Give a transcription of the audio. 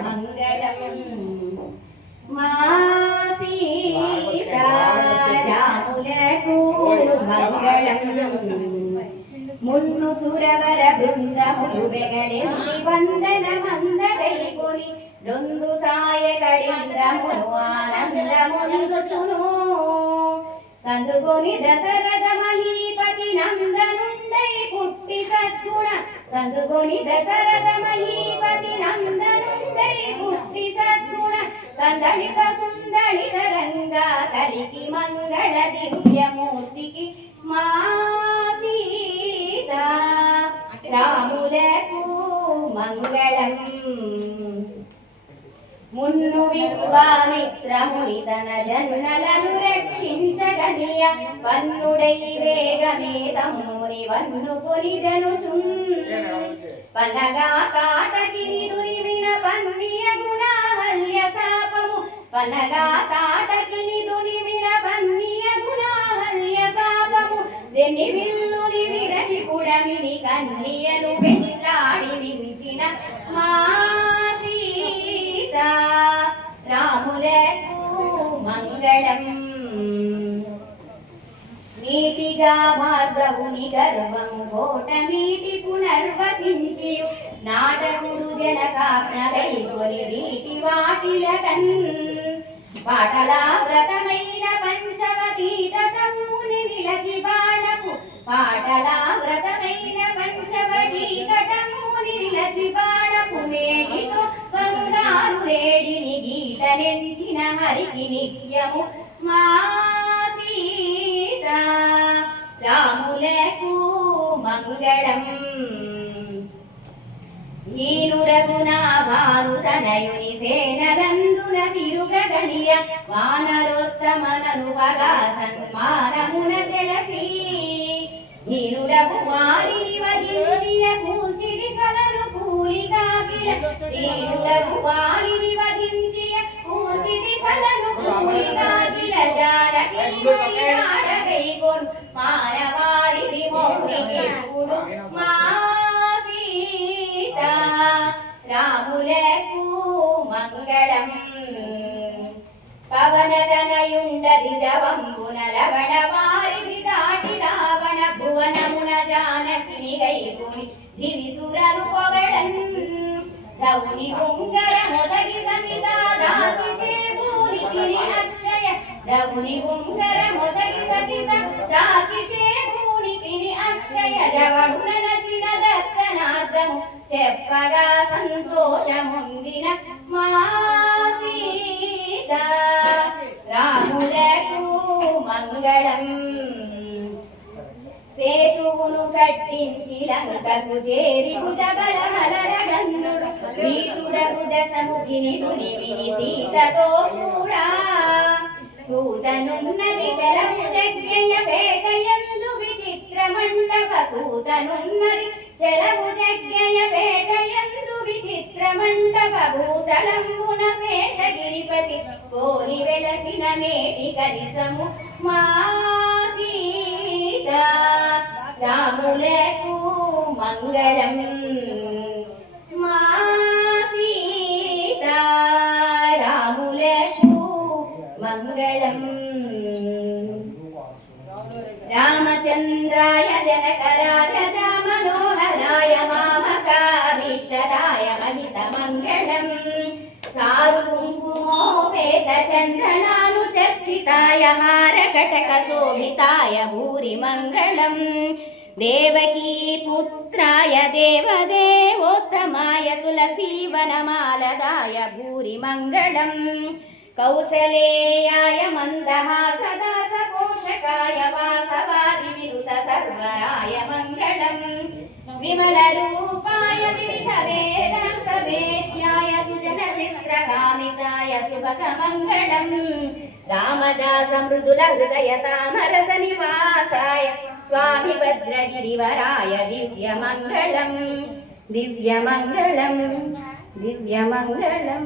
మంగళం మా సీతా రాములకు మంగళం మున్ను సురవర బృందములు వెగడెంది వందన మందరైకొని డొందు సాయకడింద్రమును ఆనందముందుచును సందుకొని దశరథ మహీపతి నందనుండై పుట్టి సద్గుణ సందుకొని దశరథ మహీపతి నందనుండై పుట్టి సద్గుణ కందళిత సుందళిత రంగా కలికి మంగళ దివ్యమూర్తికి మా సీతా రాములకు మంగళం మున్ను విశ్వామిత్రముని తన జన్మలను రక్షించగనియ వన్నుడై వేగమే తమ్ముని వన్నుకొని జనుచున్ పనగా కాటకిని దురిమిన పన్నియ గుణాహల్య శాపము పనగా కాటకిని దురిమిన పన్నియ గుణాహల్య శాపము దెని విల్లుని విరచి పుడమిని కన్నియను పెండ్లాడి వించిన మా రాములకు మంగళం నీటిగా భార్గవుని గర్వము కోటమీటి పునర్వసించియు నాటకుడు జనకాజ్ఞలైకొని వీటి వాటిలకన్ పాటలా వ్రతమైన పంచవతీ తటముని నిలచి బాణపు పాటలా వ్రతమైన పంచవటీ తటముని నిలచి బాణపు మేటితో బంగారు రేడిని గీటనెంచిన హరికి నిత్యము మా సీతా రాములకు మంగళం ఈనుడగునా భానుతనయుని సేనలందున తిరుగగనియ వానరోత్తమనను పగా సన్మానమున తెలసి ఈనుడగు వారిని వధించిన కూల్చిడి సలను కూలికాకిల ఈనుడగు వారిని వధించిన కూల్చిడి సలను కూలికాకిల జారకి ఆడగై కొను మారవారిది మౌనికెప్పుడు మా సీతా రాములకు మంగళం పవనదనయుండది జవంబున లవణ వారిది దాటి రావణ భువనమున జానకిని గైపుని దివిసురను పొగడన్ దవుని ఉంగర మొదటి సమిత దాచి చేబూని తిని అక్షయ దవుని ఉంగర మొదటి సమిత దాచి చేబూని తిని అక్షయ జవడున నచిన దర్శనార్థము చెప్పగా సంతోషముందిన మా సీతా రాములకు మంగళం సేతువును కట్టించి లంకకు చేరి భుజబలమలరగన్నుడు వీతుడగు దశముఖిని దునివిని సీతతో కూడా సూతనున్నది చలము జగ్గయ్య పేటయందు విచిత్ర మంటప సూతనున్నది చలము జగ్గయ్య పేటయందు విచిత్ర మంటప భూతలంబున శేషగిరిపతి కోరి వెలసిన మేటి కనిసము మా సీతా రాములకు మంగళం మా సీతా రాములకు మంగళం రామచంద్రాయ జనకరాజ మనోహరాయ మామకాభీష్టరాయ మహిత మంగళం చారు కుంకుమోపేత చందనాను చర్చితాయ హారకటక శోభితాయ భూరి మంగళం దేవకీ పుత్రాయ దేవదేవోత్తమాయ తులసీవనమాలదాయ భూరి మంగళం కౌసలేయాయ మందహాసదాస పోషకాయ వాసవాది విరుత సర్వరాయ మంగళం విమల రూపాయ వివిధ వేదాంత వేద్యాయ సుజన చిత్రకామితాయ శుభక మంగళం రామదాస మృదుల హృదయ తామరస నివాసాయ స్వామి భద్రగిరివరాయ దివ్యమంగళం దివ్యమంగళం దివ్యమంగళం.